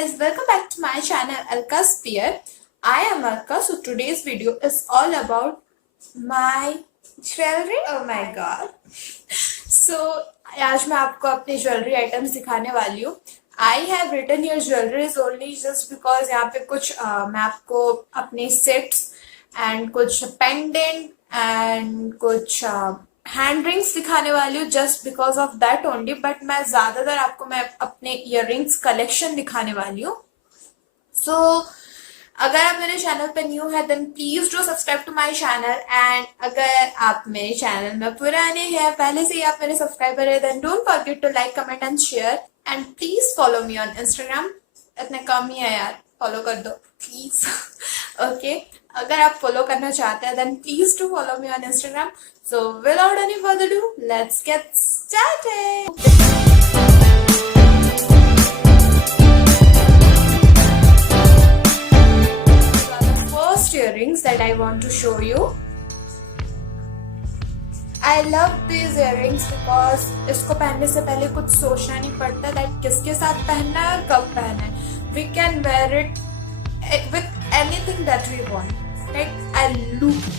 guys, welcome back to my channel Alka's Spear. I am Alka. So today's video is all about my jewelry. Oh my god. So आज मैं आपको अपनी jewellery items दिखाने वाली हूँ. I have written here jewelries only just because यहाँ पे कुछ मैं आपको अपने सेट्स एंड कुछ पेंडेंट एंड कुछ हैंड रिंग्स दिखाने वाली हूँ just because of that only. But मैं ज्यादातर आपको मैं अपने इयर रिंग्स कलेक्शन दिखाने वाली हूँ. सो अगर आप मेरे चैनल पे न्यू है then please do subscribe to my channel. And अगर आप मेरे चैनल में पुराने हैं, पहले से ही आप मेरे सब्सक्राइबर है, then don't forget to like, comment and share. And please follow me on Instagram. इतने कम ही है यार, फॉलो कर दो प्लीज. ओके, अगर आप फॉलो करना चाहते हैं then please do follow me on Instagram. So without any further do, let's get started. Earrings that I want to show you. I love these earrings because इसको पहनने से पहले कुछ सोचना नहीं पड़ता that किसके साथ पहनना है और कब पहनना है. We can wear it with anything that we want.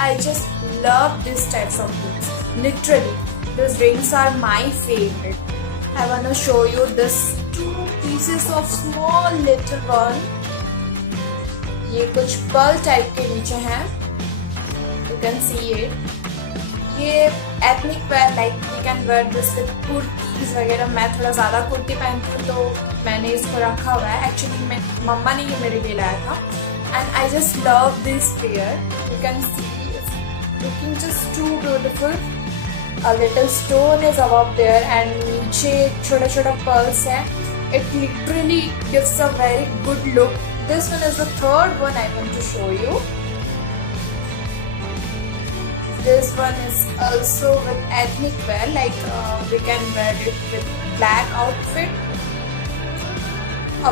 I just love these types of rings. Literally, these rings are my favorite. I want to show you this two pieces of small little one. ये कुछ Perl type के नीचे हैं, you can see it. ये ethnic wear, like we can wear this with kurtis वगैरह. मैं थोड़ा ज़्यादा कुर्ती पहनती हूँ तो मैंने इसको रखा हुआ है. एक्चुअली मैं मम्मा ने ये मेरे लिए लाया था. And I just love this pair. You can see looking just too beautiful. A little stone is above there and नीचे छोटा छोटा पर्ल्स हैं. It literally gives a very good look. This one is the third one I want to show you. This one is also with ethnic wear, like we can wear it with black outfit.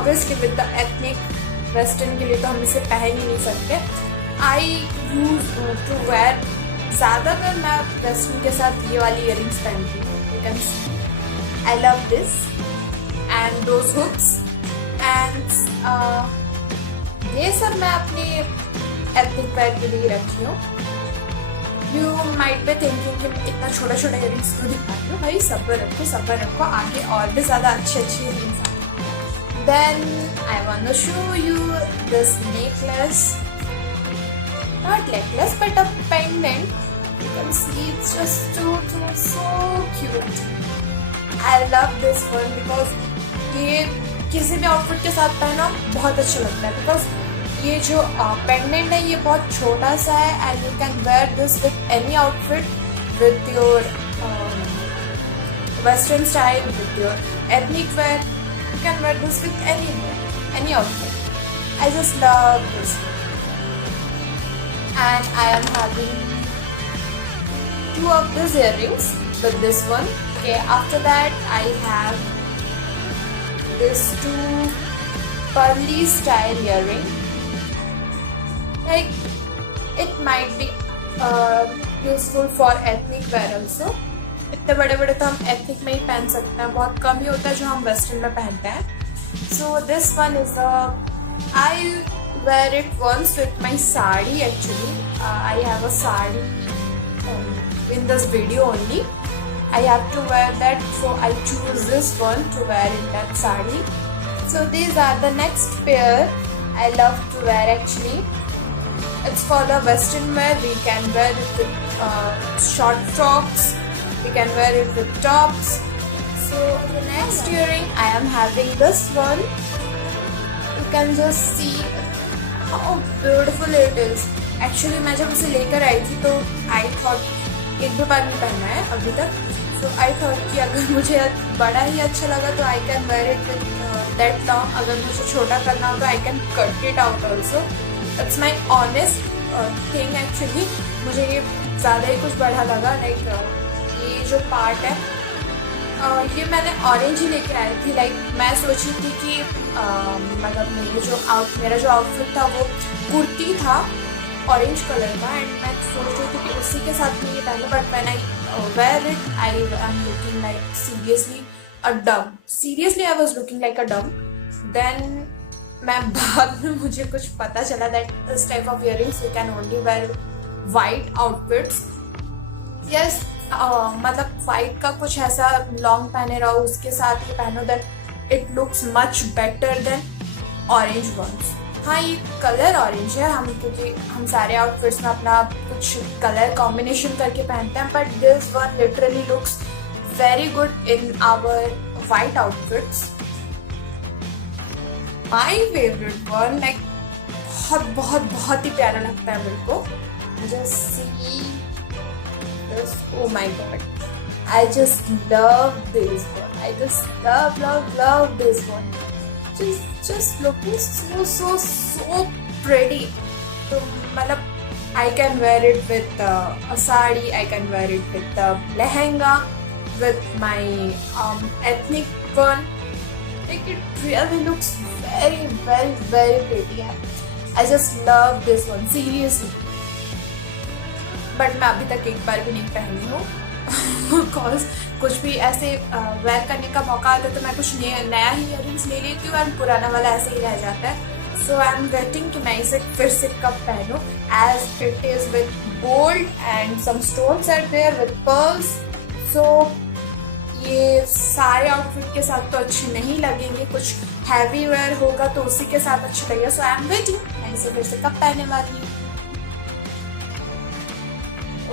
Obviously with the ethnic western के लिए तो हम इसे पहन ही नहीं सकते. I use to wear, ज़्यादातर मैं western के साथ ये वाली earrings पहनती हूँ. You can see. I love this and those hooks and ये सब मैं अपनी एथनिक वेयर के लिए रखी हूँ. यू माइट बी थिंकिंग कि मैं इतना छोटा छोटा इयरिंग्स क्यों दिखाती हूँ. भाई सब्र रखो, आगे और भी ज़्यादा अच्छे इयरिंग्स आए. Then I want to show you this necklace. Not necklace but a pendant. You can see it's just so cute. I love this one because ये किसी भी आउटफिट के साथ पहना बहुत अच्छा लगता है. बिकॉज ये जो पेंडेंट है ये बहुत छोटा सा है and you can wear this with any outfit, with your western style, with your ethnic wear. You can wear this with any outfit. I just love this and I am having two of these earrings with this one. Okay, after that I have this two pearly style earring. Like it might be useful for ethnic wear also. इतने बड़े बड़े तो हम ethnic में ही पहन सकते हैं, बहुत कम ही होता है जो हम western में पहनते हैं. So this one is I wear it once with my sari actually. I have a sari in this video only. I have to wear that, so I choose this one to wear in that sari. So these are the next pair I love to wear actually. It's for the western wear. We can wear it with short frocks. We can wear it with tops. So the next earring I am having this one. You can just see how beautiful it is. Actually मैं जब उसे लेकर आई थी तो I thought एक दो बार नहीं पहना है अभी तक. So I thought कि अगर मुझे बड़ा ही अच्छा लगा तो I can wear it with that long. अगर मुझे छोटा करना हो तो I can cut it out also. That's my honest thing actually. मुझे ये ज़्यादा ही कुछ बड़ा लगा. Like ये जो पार्ट है ये मैंने ऑरेंज ही लेके आई थी. Like मैं सोची थी कि मतलब मेरा जो आउटफिट था वो कुर्ती था ऑरेंज कलर का एंड मैं सोच रही थी कि उसी के साथ में ये पहनूं. But when I wear it, I am looking like seriously a dumb. Seriously, I was looking like a dumb. Then मैं बाद में मुझे कुछ पता चला that this type of earrings you can only wear white outfits. Yes, मतलब वाइट का कुछ ऐसा लॉन्ग पहने रहो, उसके साथ ही पहनो, that it looks much better than orange ones. हाँ, ये कलर ऑरेंज है, हम क्योंकि हम सारे आउटफिट्स में अपना कुछ कलर कॉम्बिनेशन करके पहनते हैं, but this one literally looks very good in our white outfits. My favourite one, like बहुत बहुत बहुत ही प्यारा लगता है मेरे को। Just see this, oh my god, I just love this one. I just love this one. Just looking so pretty. So मतलब I can wear it with a sari, I can wear it with a lehenga, with my ethnic one. Like it really looks very pretty. I just love this one, seriously. But मैं अभी तक एक बार भी नहीं पहनी हूँ बिकॉज कुछ भी ऐसे वेयर करने का मौका आता है तो मैं कुछ नया ही इयरिंग्स ले लेती हूँ एंड पुराना वाला ऐसे ही रह जाता है। सो आई एम वेटिंग कि मैं इसे फिर से कब पहनूँ, as it is with gold and some stones are there with pearls. So ये सारे आउटफिट के साथ तो अच्छे नहीं लगेंगे, कुछ हैवी वेयर होगा तो उसी के साथ अच्छे लगेगा। सो आई एम वेटिंग मैं इसे फिर से कब पहनने वाली हूँ।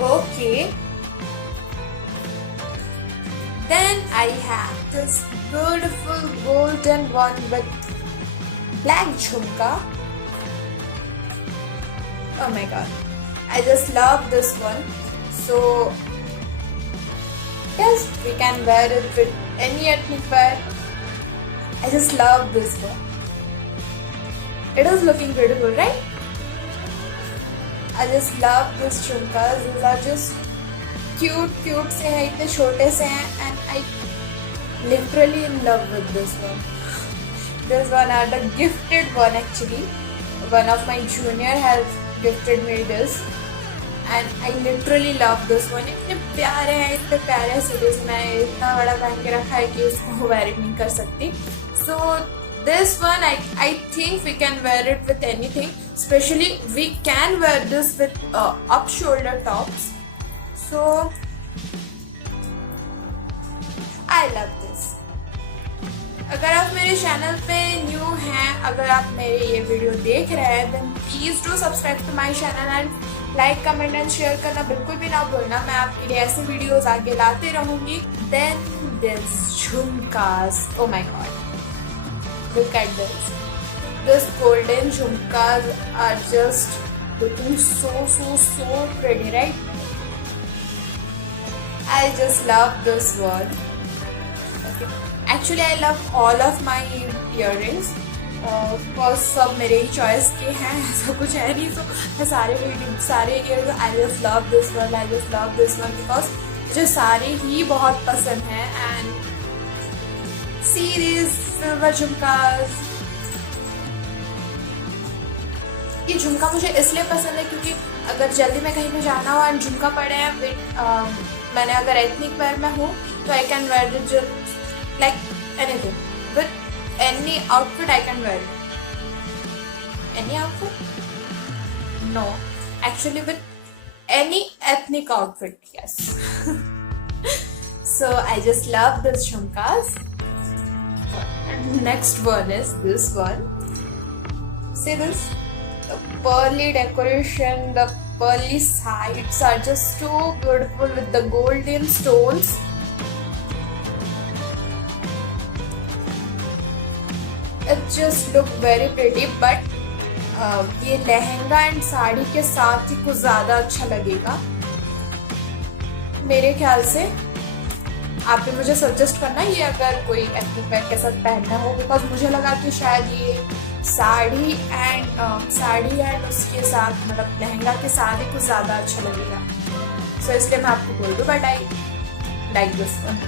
Okay, then I have this beautiful golden one with black jhumka. Oh my god, I just love this one. So yes, we can wear it with any ethnic wear. I just love this one. It is looking beautiful, right? I just love this झुमकास. These are just cute से हैं, इतने छोटे से हैं, and I literally in love with this one. This one are the gifted one actually. One of my junior has gifted me this, and I literally love this one. इतने प्यारे हैं सीरीज में इतना बड़ा पहन के रखा है कि उसको वेयर नहीं कर सकती. So this one I think we can wear it with anything. Especially we can wear this with up shoulder tops. So I love this. अगर आप मेरे चैनल पे न्यू हैं, अगर आप मेरे ये वीडियो देख रहे हैं, then please do subscribe to my channel and like, comment and share करना बिल्कुल भी ना भूलना. मैं आपके लिए ऐसे वीडियोस आगे लाते रहूँगी. Then this झुमकास, oh my god, look at this. This golden jhumkas are just looking so pretty, right? I just love this one. Okay. Actually, I love all of my earrings. Because सब मेरे ही चॉइस के हैं, ऐसा कुछ है नहीं. तो मैं सारे earrings, I just love this one. I just love this one because मुझे सारे ही बहुत पसंद हैं. And see these silver jhumkas. ये झुमका मुझे इसलिए पसंद है क्योंकि अगर जल्दी में कहीं पे जाना हो और झुमका पड़े हैं मैंने अगर एथनिक वेयर में हूँ तो I can wear it just like anything with any outfit. I can wear any outfit, no, actually with any ethnic outfit, yes. So I just love this jhumkas. Next one is this one. See this? The pearly decoration, the pearly sides are just so beautiful with the golden stones. It just look very pretty, but ये लहंगा एंड साड़ी के साथ ही कुछ ज़्यादा अच्छा लगेगा मेरे ख्याल से. आप भी मुझे सजेस्ट करना ये अगर कोई एथनिक वेयर के साथ पहनना हो, बिकॉज मुझे लगा कि शायद ये साड़ी एंड उसके साथ मतलब लहंगा के साथ ही कुछ ज़्यादा अच्छा लगेगा. सो इसलिए मैं आपको बोल दूँ, but I like this one.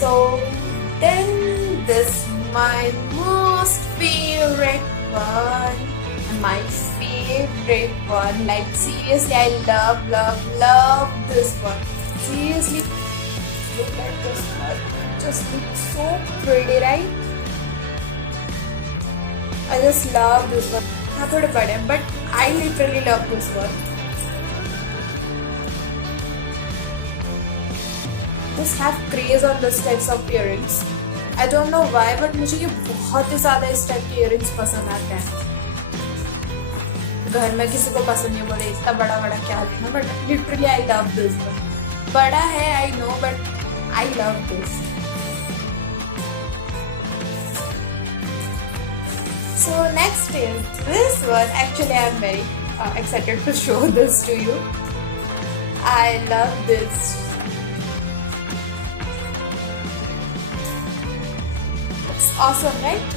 So then this my most favorite one. My favorite one. Like seriously, I love this one. Seriously, look at this one. Just looks so pretty, right? I just love this one. हाँ थोड़े बड़े हैं, but I literally love this one. Just have craze on this types of earrings. I don't know why, but मुझे ये बहुत ही ज़्यादा इस टाइप के earrings पसंद आते हैं. घर में किसी को पसंद नहीं, बोले इतना बड़ा बड़ा क्या लेना, but literally I love this one. बड़ा है I know, but I love this. So next is this one. Actually, I am very excited to show this to you. I love this. It's awesome, right?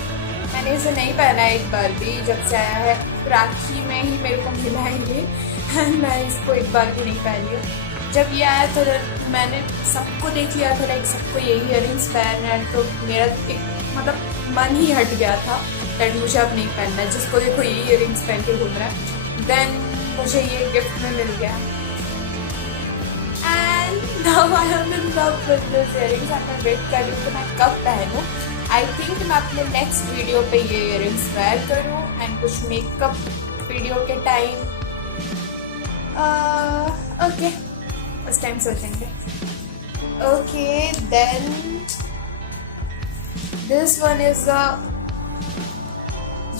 मैंने इसे नहीं पहना है एक बार भी, जब से आया है. राखी में ही मेरे को मिला है ये, एंड मैं इसको एक बार भी नहीं पहनी हूँ. जब ये आया था मैंने सबको देख लिया था, लाइक सबको यही इयरिंग्स पहनना है, तो मेरा एक मतलब मन ही हट गया था दैट मुझे अब नहीं पहनना है. जिसको देखो यही इयरिंग्स पहन के घूम रहा है. देन मुझे ये गिफ्ट में मिल गया, and now I am in love with this earrings. मैं वेट कर रही हूँ कि मैं कब पहनूँ. आई थिंक मैं अपने नेक्स्ट वीडियो पे ये इयरिंग्स वेयर करूँ, एंड कुछ मेकअप वीडियो के टाइम. ओके, उस टाइम सोचेंगे. Okay, then this one is a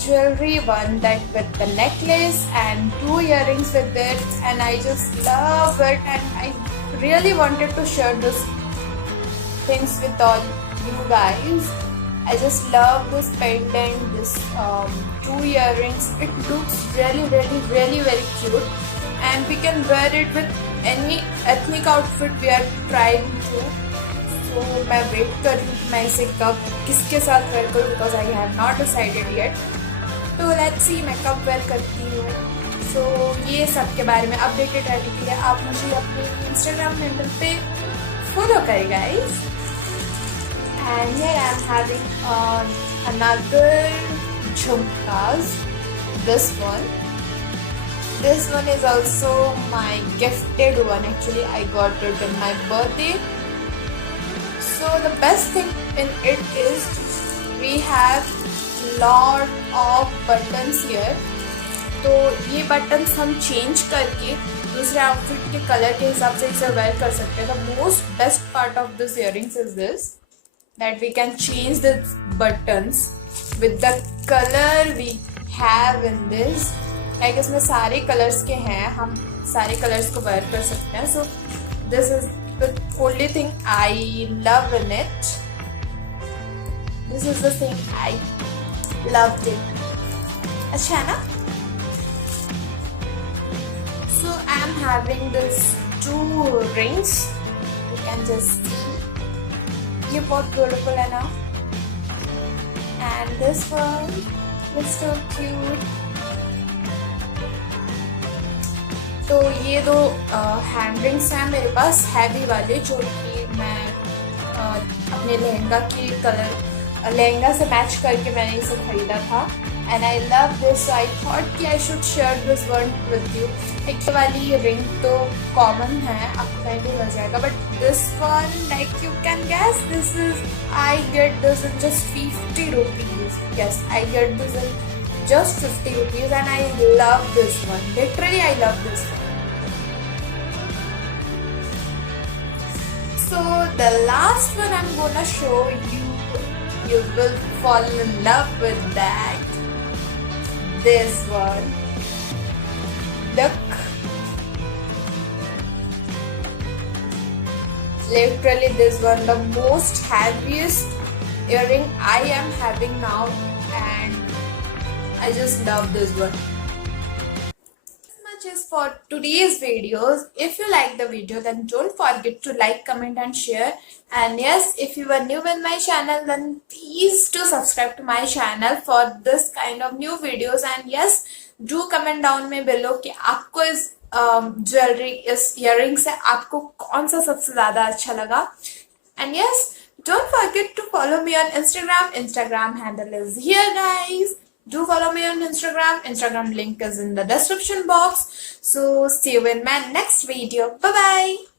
jewelry one, that with the necklace and 2 earrings with it, and I just love it, and I really wanted to share this things with all you guys. I just love this pendant, this 2 earrings. It looks really very cute, and we can wear it with any ethnic outfit we are trying to. So मैं वेट कर रही हूँ मैं इसे कब किसके साथ वेयर करूँ, because I have not decided yet. तो लेट्स सी मैं कब वेयर करती हूँ. सो ये सब के बारे में अपडेटेड रहने के लिए आप मुझे अपने इंस्टाग्राम हैंडल पे फॉलो करें guys. And here I am having another झुमकास. This one is also my gifted one. Actually I got it in my birthday. So the best thing in it is we have lot of buttons here. तो ये बटन्स हम चेंज करके दूसरे आउटफिट के कलर के हिसाब से इसे वेयर कर सकते हैं. The most best part of this earrings is this, that we can change the buttons with the colour we have in this. Like इसमें सारे कलर्स के हैं, हम सारे कलर्स को वेयर कर सकते हैं. So this is the only thing I love in it. This is the thing I loved it. अच्छा है ना? So I am having this 2 rings. You can just see. ये बहुत beautiful है ना? And this one is so cute. तो ये 2 hand rings हैं मेरे पास, हैवी वाले, जो कि मैं अपने लहंगा से मैच करके मैंने इसे खरीदा था. And I love this. I thought कि I should share this one with you. एक वाली रिंग तो कॉमन है, आपको पहले मिल जाएगा, but this one like you can gas this is I get this in just 50 rupees. Yes, I get this in just 50 rupees, and I love this one. Literally I love this one. So the last one I'm gonna show you. You will fall in love with that. This one. Look. Literally this one, the most heaviest earring I am having now, and I just love this one. Much is for today's videos. If you like the video, then don't forget to like, comment and share. And yes, if you are new in my channel, then please do subscribe to my channel for this kind of new videos. And yes, do comment down में below कि आपको इस ज्वेलरी, इस इयरिंग से आपको कौन सा सबसे ज्यादा अच्छा लगा. And yes, don't forget to follow me on Instagram. Instagram handle is here guys. Do follow me on Instagram. Instagram link is in the description box. So see you in my next video. Bye bye.